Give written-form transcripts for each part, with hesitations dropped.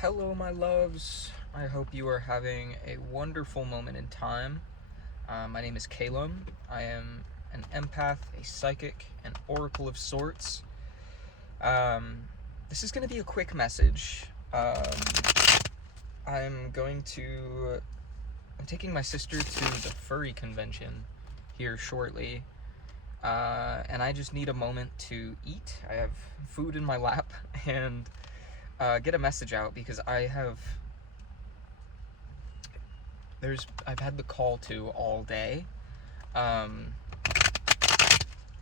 Hello, my loves. I hope you are having a wonderful moment in time. My name is Calum. I am an empath, a psychic, an oracle of sorts. This is going to be a quick message. I'm taking my sister to the furry convention here shortly. And I just need a moment to eat. I have food in my lap and get a message out because I've had the call to all day,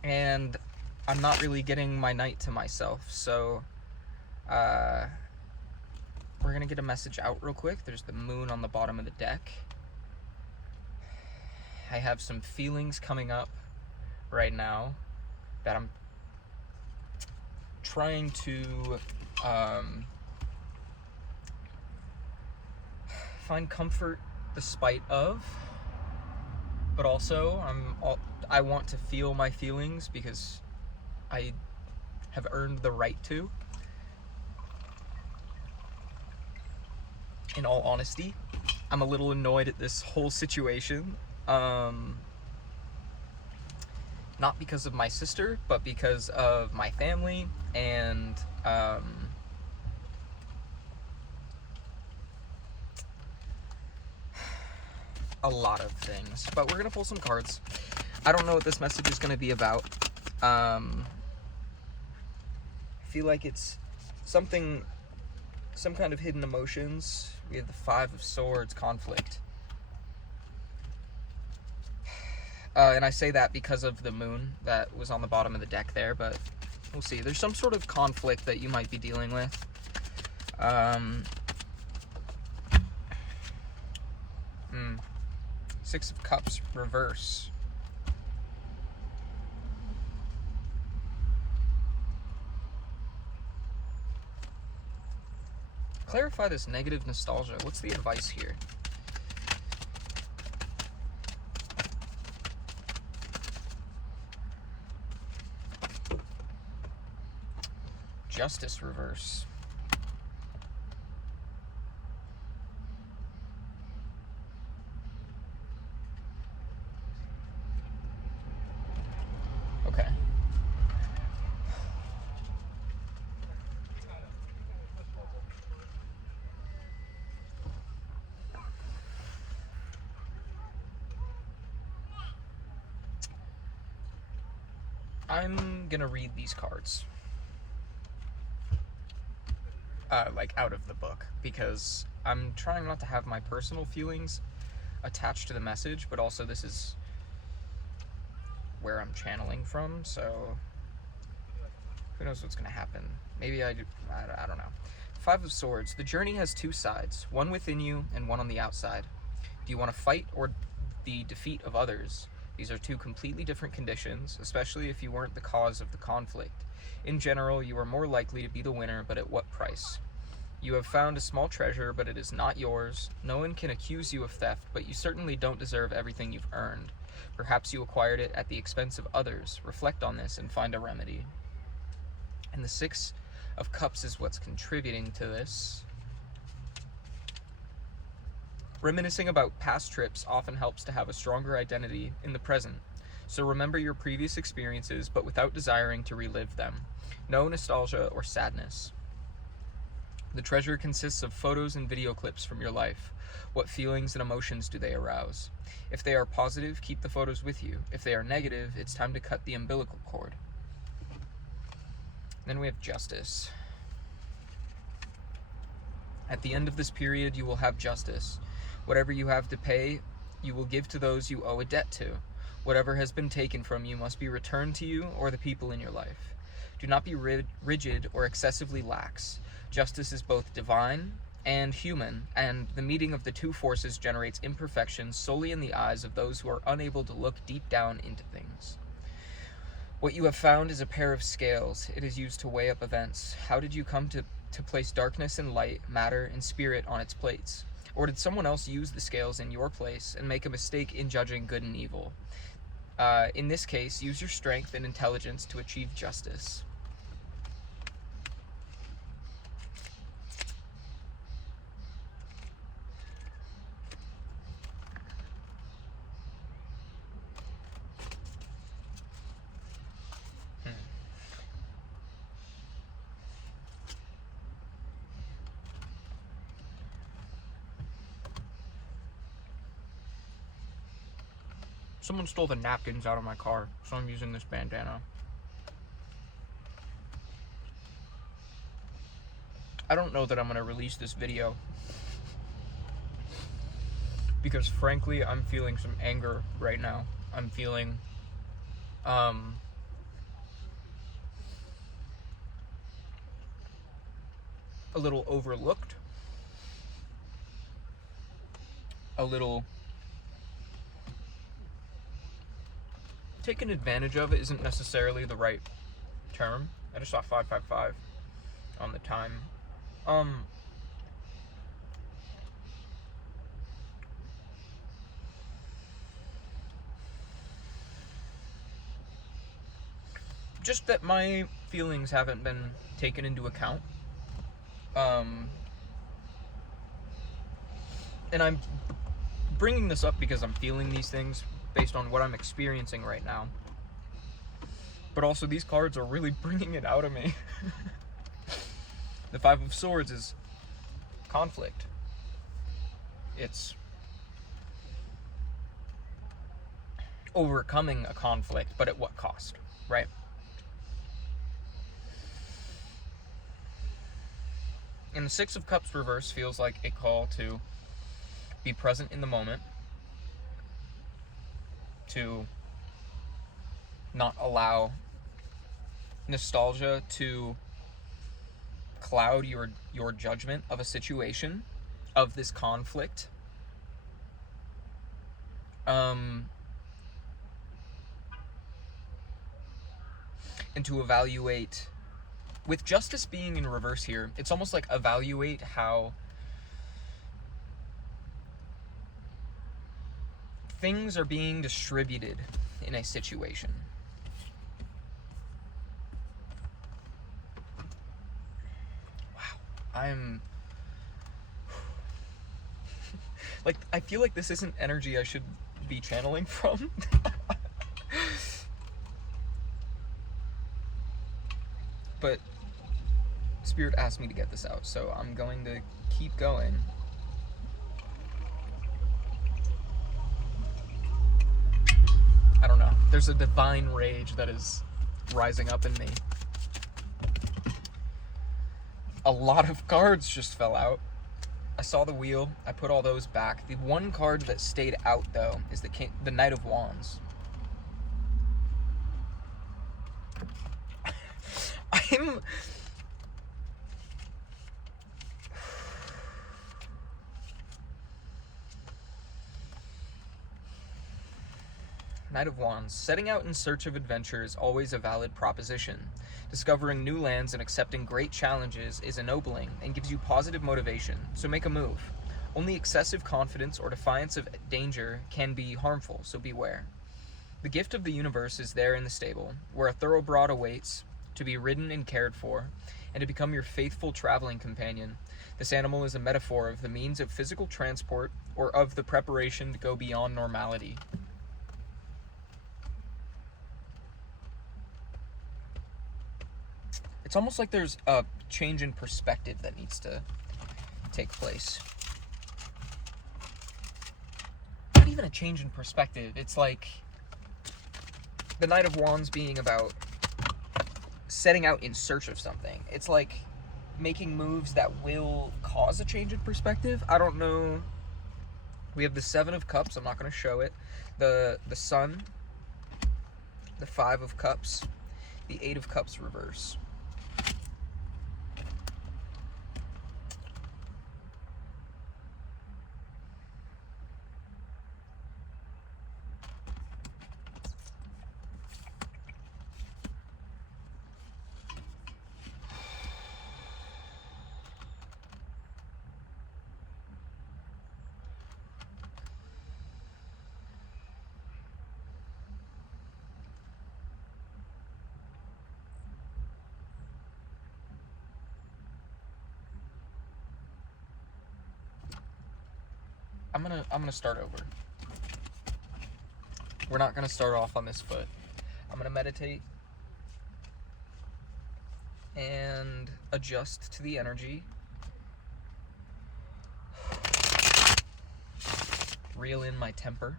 and I'm not really getting my night to myself, so we're gonna get a message out real quick. There's the moon on the bottom of the deck. I have some feelings coming up right now that I'm trying to find comfort despite of, but also I want to feel my feelings because I have earned the right to. In all honesty, I'm a little annoyed at this whole situation. Not because of my sister, but because of my family and a lot of things. But we're gonna pull some cards. I don't know what this message is gonna be about. I feel like it's some kind of hidden emotions. We have the Five of Swords, conflict. And I say that because of the moon that was on the bottom of the deck there, but we'll see. There's some sort of conflict that you might be dealing with. Six of Cups, reverse. Clarify this negative nostalgia. What's the advice here? Justice, reverse. Okay. I'm gonna read these cards. Like out of the book, because I'm trying not to have my personal feelings attached to the message, but also this is where I'm channeling from, so who knows what's gonna happen. Maybe I don't know. Five of Swords. The journey has two sides, one within you and one on the outside. Do you want to fight or the defeat of others? These are two completely different conditions, especially if you weren't the cause of the conflict. In general, you are more likely to be the winner, but at what price? You have found a small treasure, but it is not yours. No one can accuse you of theft, but you certainly don't deserve everything you've earned. Perhaps you acquired it at the expense of others. Reflect on this and find a remedy. And the Six of Cups is what's contributing to this. Reminiscing about past trips often helps to have a stronger identity in the present. So remember your previous experiences, but without desiring to relive them. No nostalgia or sadness. The treasure consists of photos and video clips from your life. What feelings and emotions do they arouse? If they are positive, keep the photos with you. If they are negative, it's time to cut the umbilical cord. Then we have Justice. At the end of this period, you will have justice. Whatever you have to pay, you will give to those you owe a debt to. Whatever has been taken from you must be returned to you or the people in your life. Do not be rigid or excessively lax. Justice is both divine and human, and the meeting of the two forces generates imperfection solely in the eyes of those who are unable to look deep down into things. What you have found is a pair of scales. It is used to weigh up events. How did you come to place darkness and light, matter and spirit on its plates? Or did someone else use the scales in your place and make a mistake in judging good and evil? In this case, use your strength and intelligence to achieve justice. Someone stole the napkins out of my car, so I'm using this bandana. I don't know that I'm gonna release this video because frankly, I'm feeling some anger right now. I'm feeling, a little overlooked, a little taken advantage of isn't necessarily the right term. I just saw 555 on the time. Just that my feelings haven't been taken into account. And I'm bringing this up because I'm feeling these things based on what I'm experiencing right now. But also, these cards are really bringing it out of me. The Five of Swords is conflict. It's overcoming a conflict, but at what cost, right? And the Six of Cups reverse feels like a call to be present in the moment, to not allow nostalgia to cloud your judgment of a situation, of this conflict. And to evaluate, with justice being in reverse here, it's almost like evaluate how things are being distributed in a situation. Wow, I'm like, I feel like this isn't energy I should be channeling from. But Spirit asked me to get this out, so I'm going to keep going. I don't know. There's a divine rage that is rising up in me. A lot of cards just fell out. I saw the wheel. I put all those back. The one card that stayed out, though, is the Knight of Wands. Knight of Wands. Setting out in search of adventure is always a valid proposition. Discovering new lands and accepting great challenges is ennobling and gives you positive motivation, so make a move. Only excessive confidence or defiance of danger can be harmful, so beware. The gift of the universe is there in the stable, where a thoroughbred awaits, to be ridden and cared for, and to become your faithful traveling companion. This animal is a metaphor of the means of physical transport or of the preparation to go beyond normality. It's almost like there's a change in perspective that needs to take place. Not even a change in perspective. It's like the Knight of Wands being about setting out in search of something. It's like making moves that will cause a change in perspective. I don't know. We have the Seven of Cups. I'm not going to show it. The Sun. The Five of Cups. The Eight of Cups reverse. I'm gonna start over. We're not gonna start off on this foot. I'm gonna meditate and adjust to the energy. Reel in my temper.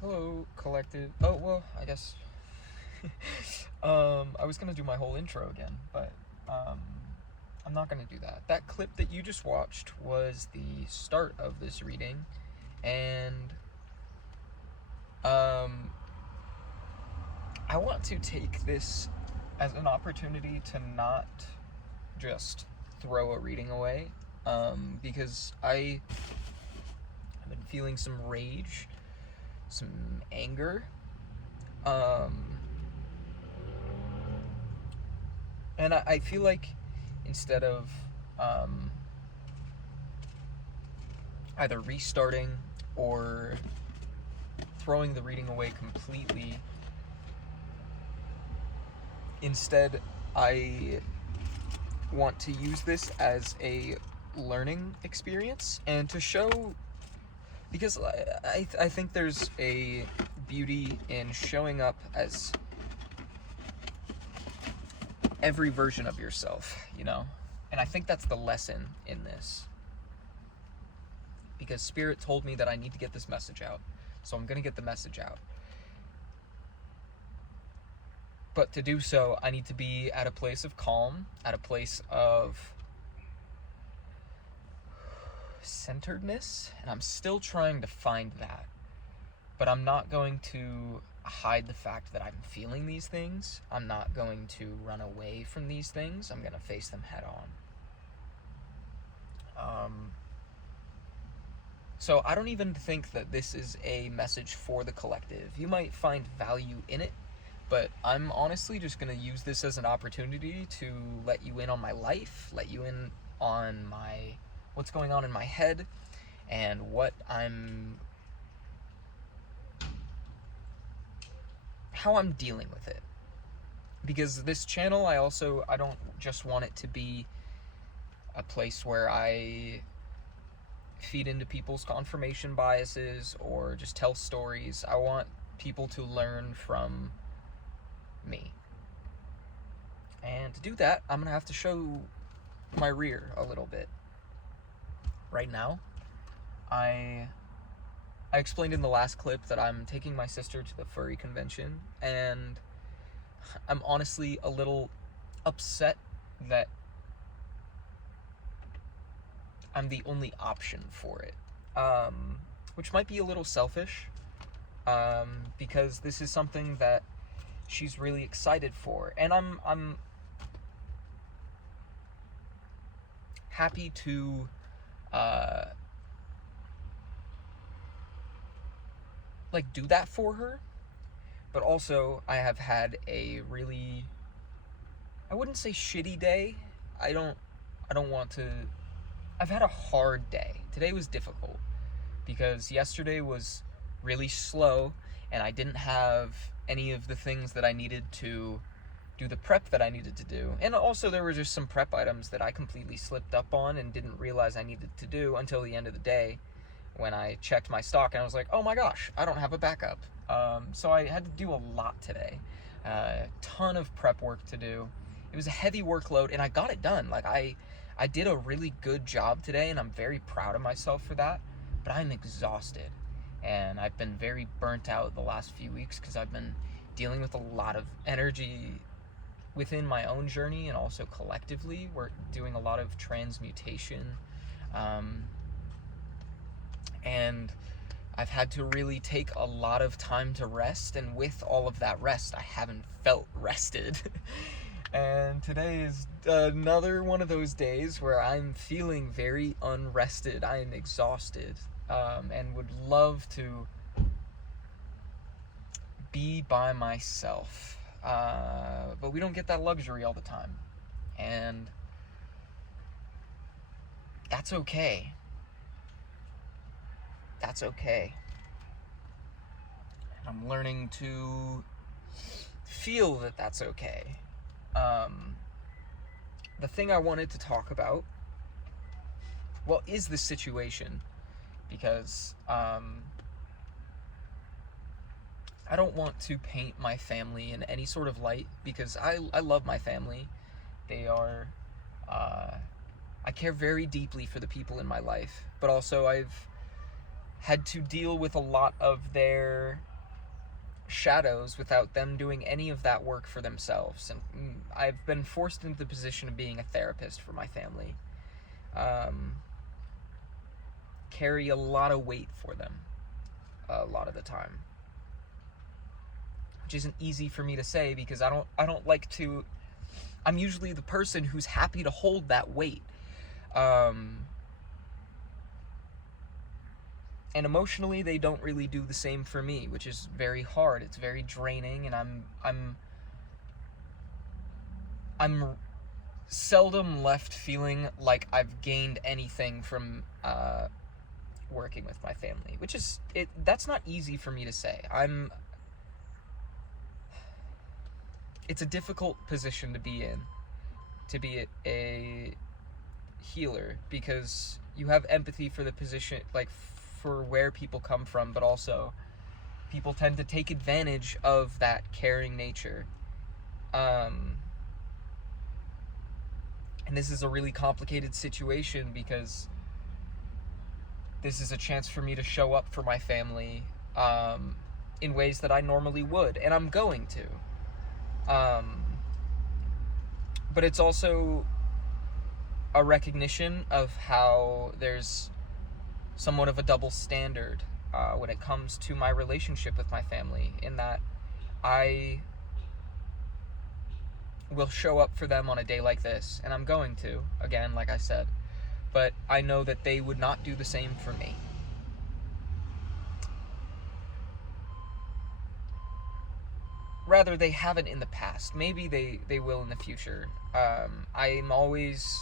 Hello, collective. Oh, well, I guess. I was gonna do my whole intro again, but I'm not gonna do that. That clip that you just watched was the start of this reading, and I want to take this as an opportunity to not just throw a reading away, because I've been feeling some rage, some anger, and I feel like instead of either restarting or throwing the reading away completely, instead I want to use this as a learning experience and to show, because I think there's a beauty in showing up as every version of yourself, you know? And I think that's the lesson in this. Because Spirit told me that I need to get this message out. So I'm gonna get the message out. But to do so, I need to be at a place of calm, at a place of centeredness, and I'm still trying to find that. But I'm not going to hide the fact that I'm feeling these things. I'm not going to run away from these things. I'm going to face them head on. So I don't even think that this is a message for the collective. You might find value in it, but I'm honestly just going to use this as an opportunity to let you in on my life, let you in on what's going on in my head, and how I'm dealing with it. Because this channel, I don't just want it to be a place where I feed into people's confirmation biases or just tell stories. I want people to learn from me. And to do that, I'm gonna have to show my rear a little bit. Right now, I explained in the last clip that I'm taking my sister to the furry convention, and I'm honestly a little upset that I'm the only option for it, which might be a little selfish, because this is something that she's really excited for, and I'm happy to do that for her. But also, I have had a really, I wouldn't say shitty day. I don't want to. I've had a hard day. Today was difficult because yesterday was really slow and I didn't have any of the things that I needed to do the prep that I needed to do. And also there were just some prep items that I completely slipped up on and didn't realize I needed to do until the end of the day when I checked my stock and I was like, oh my gosh, I don't have a backup. So I had to do a lot today. A ton of prep work to do. It was a heavy workload and I got it done. I did a really good job today and I'm very proud of myself for that, but I'm exhausted and I've been very burnt out the last few weeks because I've been dealing with a lot of energy within my own journey and also collectively. We're doing a lot of transmutation, and I've had to really take a lot of time to rest, and with all of that rest, I haven't felt rested. And today is another one of those days where I'm feeling very unrested. I am exhausted, and would love to be by myself. But we don't get that luxury all the time. And that's okay. That's okay. I'm learning to feel that that's okay. The thing I wanted to talk about, is the situation, because I don't want to paint my family in any sort of light, because I love my family. They are, I care very deeply for the people in my life, but also I've had to deal with a lot of their shadows without them doing any of that work for themselves. And I've been forced into the position of being a therapist for my family. Carry a lot of weight for them a lot of the time, which isn't easy for me to say because I don't like to. I'm usually the person who's happy to hold that weight. And emotionally they don't really do the same for me, which is very hard. It's very draining, and I'm seldom left feeling like I've gained anything from working with my family, which is that's not easy for me to say. It's a difficult position to be in, to be a healer, because you have empathy for the position, like for where people come from, but also people tend to take advantage of that caring nature. And this is a really complicated situation because this is a chance for me to show up for my family in ways that I normally would, and I'm going to. But it's also a recognition of how there's somewhat of a double standard when it comes to my relationship with my family, in that I will show up for them on a day like this, and I'm going to, again, like I said, but I know that they would not do the same for me. Rather, they haven't in the past. Maybe they will in the future. I'm always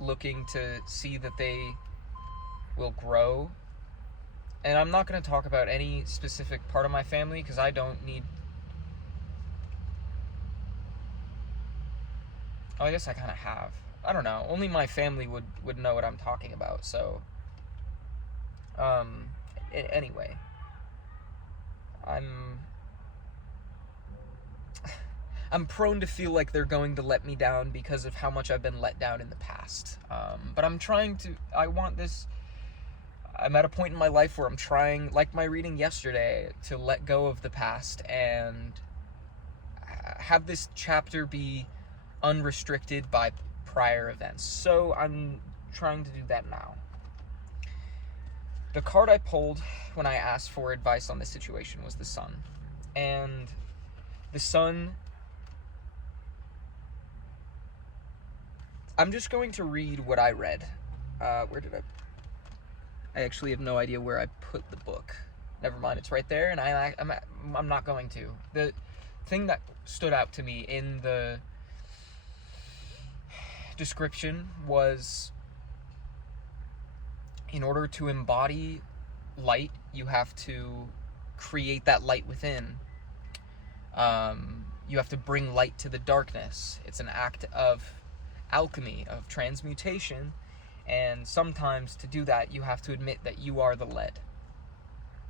looking to see that they will grow. And I'm not going to talk about any specific part of my family because I don't need... Oh, I guess I kind of have. I don't know. Only my family would know what I'm talking about, so... Anyway. I'm prone to feel like they're going to let me down because of how much I've been let down in the past. But I'm trying to... I'm at a point in my life where I'm trying, like my reading yesterday, to let go of the past and have this chapter be unrestricted by prior events. So I'm trying to do that now. The card I pulled when I asked for advice on this situation was the Sun. And the Sun... I'm just going to read what I read. Where did I actually have no idea where I put the book. Never mind, it's right there, and I'm not going to. The thing that stood out to me in the description was, in order to embody light, you have to create that light within. You have to bring light to the darkness. It's an act of alchemy, of transmutation, and sometimes to do that you have to admit that you are the lead.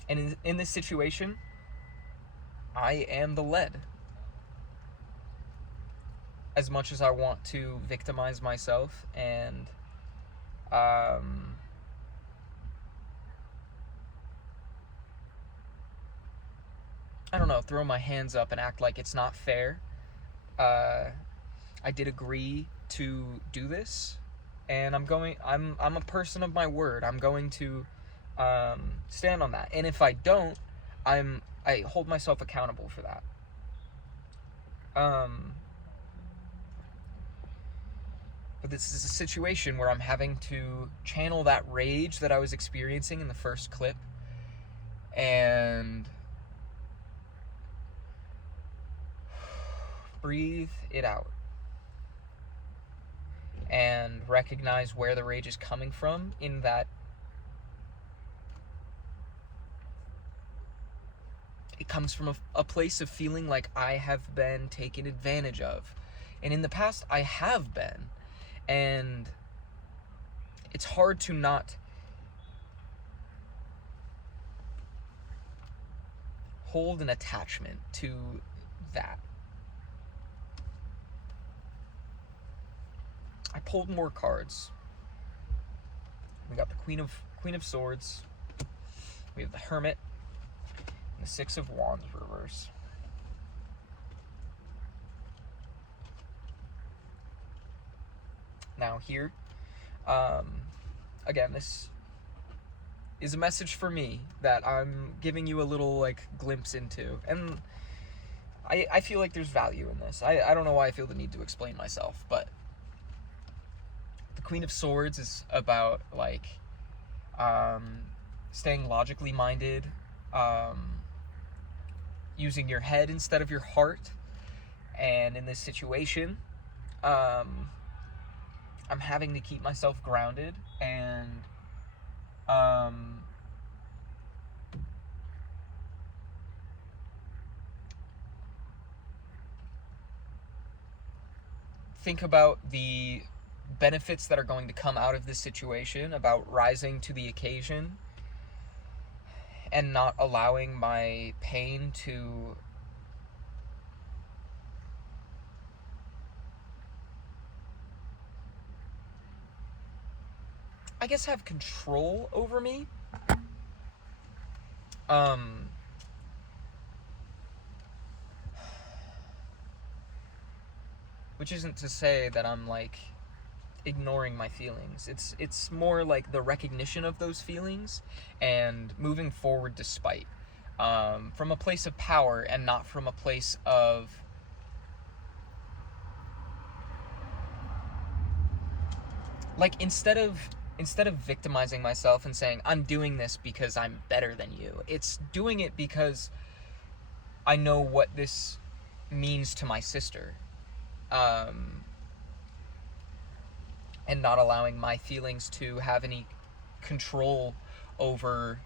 And in this situation, I am the lead. As much as I want to victimize myself and I don't know, throw my hands up and act like it's not fair, I did agree to do this, and I'm a person of my word. I'm going to stand on that, and if I don't, I hold myself accountable for that. But this is a situation where I'm having to channel that rage that I was experiencing in the first clip and breathe it out and recognize where the rage is coming from, in that it comes from a place of feeling like I have been taken advantage of. And in the past, I have been. And it's hard to not hold an attachment to that. I pulled more cards. We got the Queen of Swords, We have the Hermit and the Six of Wands reverse. Now here, again, this is a message for me that I'm giving you a little like glimpse into, and I feel like there's value in this. I don't know why I feel the need to explain myself, but the Queen of Swords is about like staying logically minded, using your head instead of your heart, and in this situation, I'm having to keep myself grounded and think about the benefits that are going to come out of this situation, about rising to the occasion and not allowing my pain to I guess have control over me. Which isn't to say that I'm like ignoring my feelings. It's more like the recognition of those feelings and moving forward despite, from a place of power and not from a place of like instead of victimizing myself and saying I'm doing this because I'm better than you. It's doing it because I know what this means to my sister. And not allowing my feelings to have any control over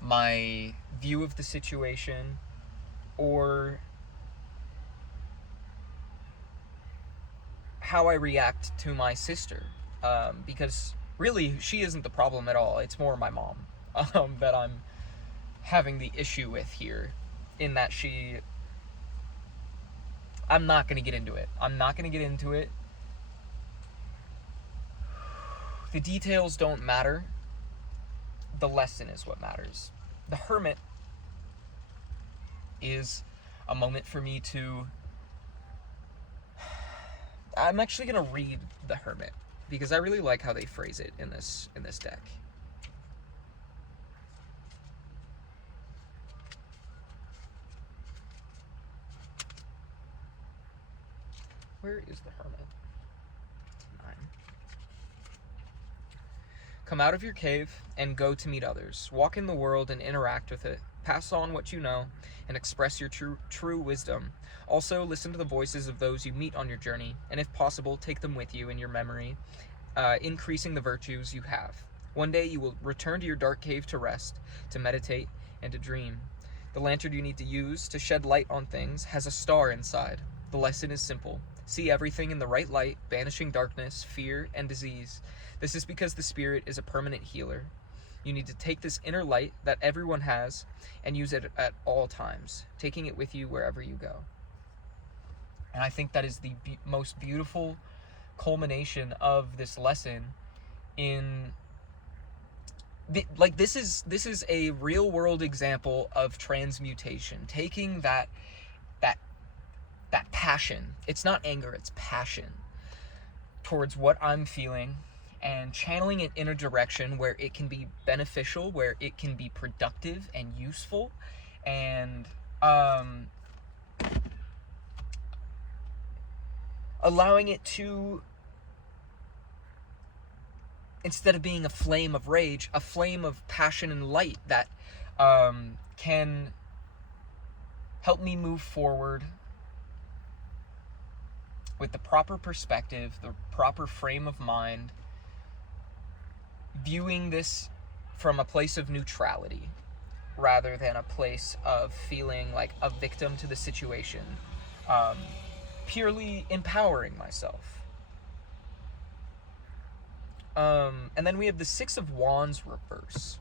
my view of the situation or how I react to my sister. Because really, she isn't the problem at all. It's more my mom that I'm having the issue with here, in that I'm not going to get into it. The details don't matter. The lesson is what matters. The Hermit is a moment for me to... I'm actually going to read the Hermit because I really like how they phrase it in this deck. Where is the Hermit? 9. Come out of your cave and go to meet others. Walk in the world and interact with it. Pass on what you know and express your true wisdom. Also, listen to the voices of those you meet on your journey, and if possible, take them with you in your memory, increasing the virtues you have. One day you will return to your dark cave to rest, to meditate, and to dream. The lantern you need to use to shed light on things has a star inside. The lesson is simple. See everything in the right light, banishing darkness, fear, and disease. This is because the spirit is a permanent healer. You need to take this inner light that everyone has and use it at all times, taking it with you wherever you go. And I think that is the most beautiful culmination of this lesson in... this is a real world example of transmutation, taking that passion, it's not anger, it's passion, towards what I'm feeling and channeling it in a direction where it can be beneficial, where it can be productive and useful, and allowing it to, instead of being a flame of rage, a flame of passion and light that can help me move forward with the proper perspective, the proper frame of mind, viewing this from a place of neutrality rather than a place of feeling like a victim to the situation, purely empowering myself. And then we have the Six of Wands reverse.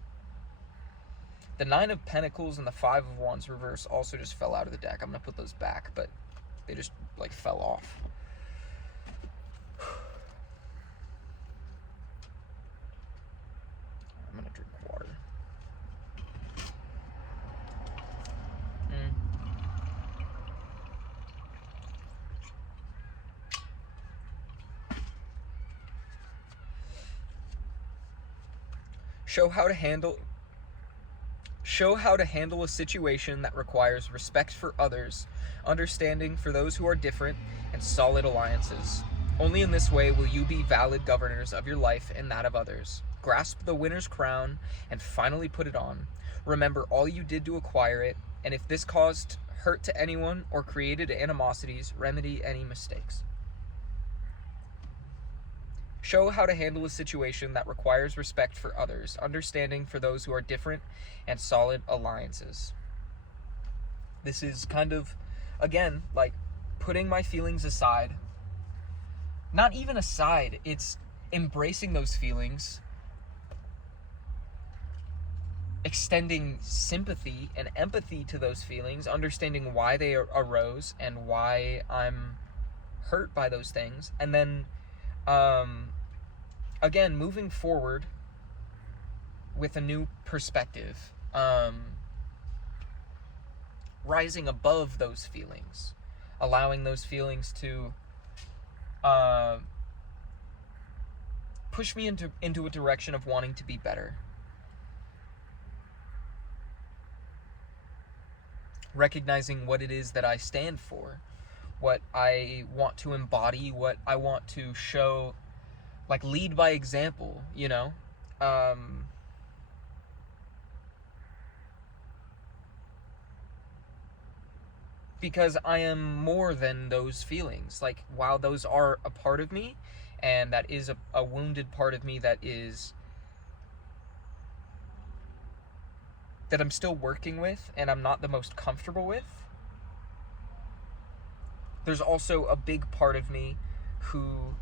The Nine of Pentacles and the Five of Wands reverse also just fell out of the deck. I'm going to put those back, but they just like fell off. I'm going to drink water. Show how to handle a situation that requires respect for others, understanding for those who are different, and solid alliances. Only in this way will you be valid governors of your life and that of others. Grasp the winner's crown and finally put it on. Remember all you did to acquire it, and if this caused hurt to anyone or created animosities, remedy any mistakes. Show how to handle a situation that requires respect for others, understanding for those who are different, and solid alliances. This is kind of, again, like putting my feelings aside. Not even aside, it's embracing those feelings, extending sympathy and empathy to those feelings, understanding why they arose and why I'm hurt by those things, and then again, moving forward with a new perspective, rising above those feelings, allowing those feelings to push me into a direction of wanting to be better. Recognizing what it is that I stand for, what I want to embody, what I want to show, like lead by example, you know? Because I am more than those feelings. Like, while those are a part of me, and that is a wounded part of me that I'm still working with and I'm not the most comfortable with, there's also a big part of me who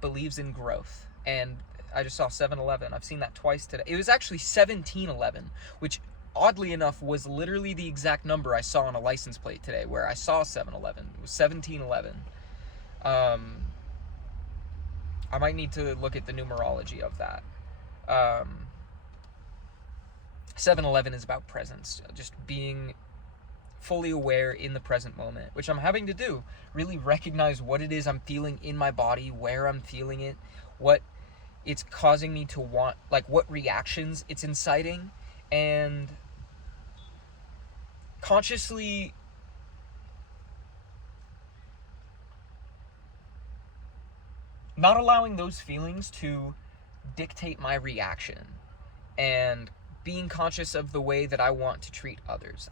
believes in growth. And I just saw 7-Eleven. I've seen that twice today. It was actually 1711, which oddly enough was literally the exact number I saw on a license plate today, where I saw 7-Eleven. It was 1711. I might need to look at the numerology of that. 7-Eleven is about presence, just being fully aware in the present moment, which I'm having to do. Really recognize what it is I'm feeling in my body, where I'm feeling it, what it's causing me to want, like what reactions it's inciting, and consciously not allowing those feelings to dictate my reaction, and being conscious of the way that I want to treat others.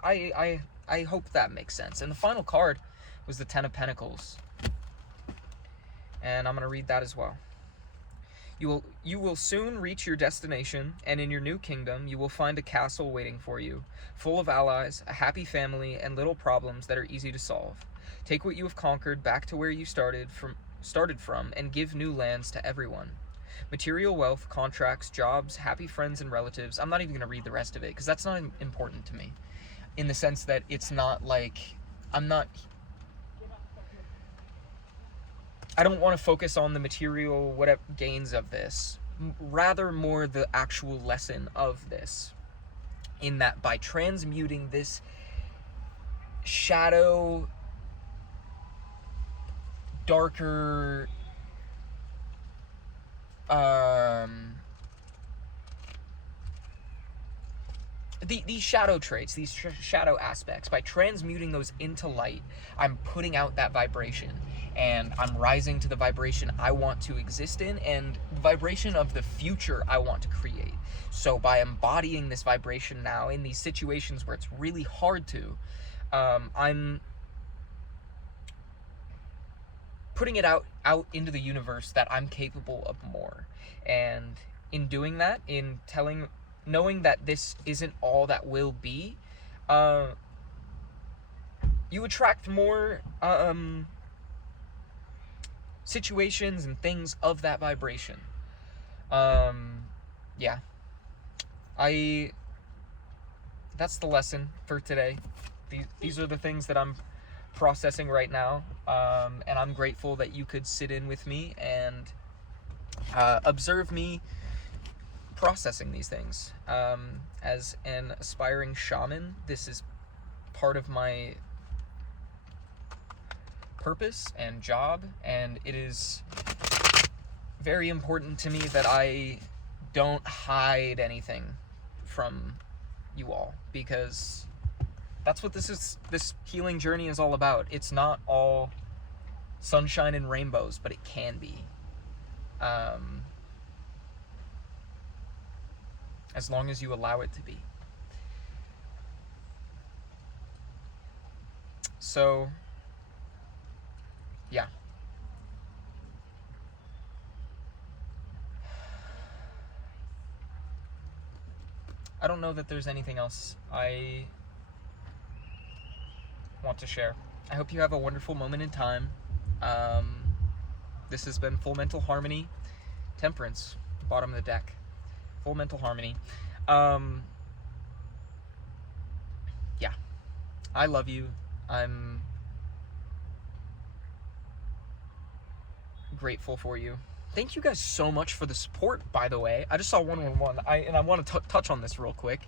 I hope that makes sense. And the final card was the Ten of Pentacles. And I'm going to read that as well. You will soon reach your destination, and in your new kingdom, you will find a castle waiting for you, full of allies, a happy family, and little problems that are easy to solve. Take what you have conquered back to where you started from, and give new lands to everyone. Material wealth, contracts, jobs, happy friends and relatives. I'm not even going to read the rest of it, because that's not important to me. In the sense that it's not like, I don't want to focus on the material whatever gains of this, rather more the actual lesson of this, in that by transmuting this shadow, darker, these shadow traits, these shadow aspects, by transmuting those into light, I'm putting out that vibration, and I'm rising to the vibration I want to exist in, and the vibration of the future I want to create. So by embodying this vibration now in these situations where it's really hard to, I'm putting it out into the universe that I'm capable of more. And in doing that, in knowing that this isn't all that will be, you attract more situations and things of that vibration. Yeah. That's the lesson for today. These are the things that I'm processing right now, and I'm grateful that you could sit in with me and observe me processing these things. As an aspiring shaman, this is part of my purpose and job, and it is very important to me that I don't hide anything from you all, because that's what this healing journey is all about. It's not all sunshine and rainbows, but it can be. As long as you allow it to be. So, yeah. I don't know that there's anything else I want to share. I hope you have a wonderful moment in time. This has been Full Mental Harmony, Temperance, bottom of the deck. Full Mental Harmony. Yeah. I love you. I'm grateful for you. Thank you guys so much for the support, by the way. I just saw 111. I want to touch on this real quick.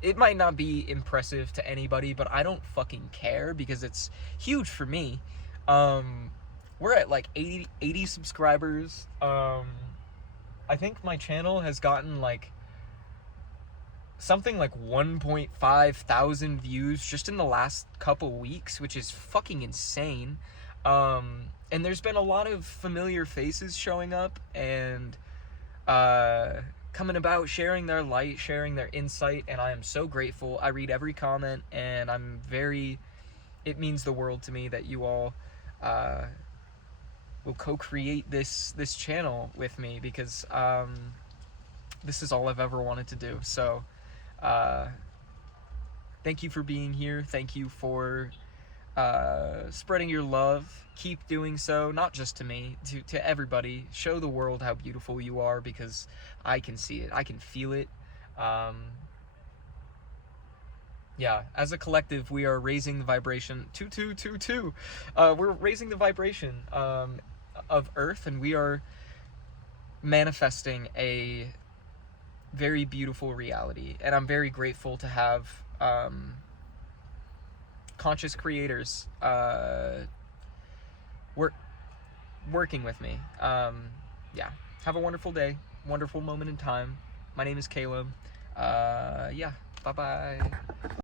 It might not be impressive to anybody, but I don't fucking care because it's huge for me. We're at like 80 subscribers. I think my channel has gotten like something like 1.5 thousand views just in the last couple weeks, which is fucking insane. And there's been a lot of familiar faces showing up and coming about, sharing their light, sharing their insight, and I am so grateful. I read every comment, and it means the world to me that you all will co-create this channel with me, because this is all I've ever wanted to do. So thank you for being here. Thank you for spreading your love. Keep doing so, not just to me, to everybody. Show the world how beautiful you are, because I can see it. I can feel it. Yeah, as a collective, we are raising the vibration. 2222. We're raising the vibration of Earth, and we are manifesting a very beautiful reality. And I'm very grateful to have conscious creators working with me. Yeah, have a wonderful day, wonderful moment in time. My name is Caleb. Yeah, bye bye.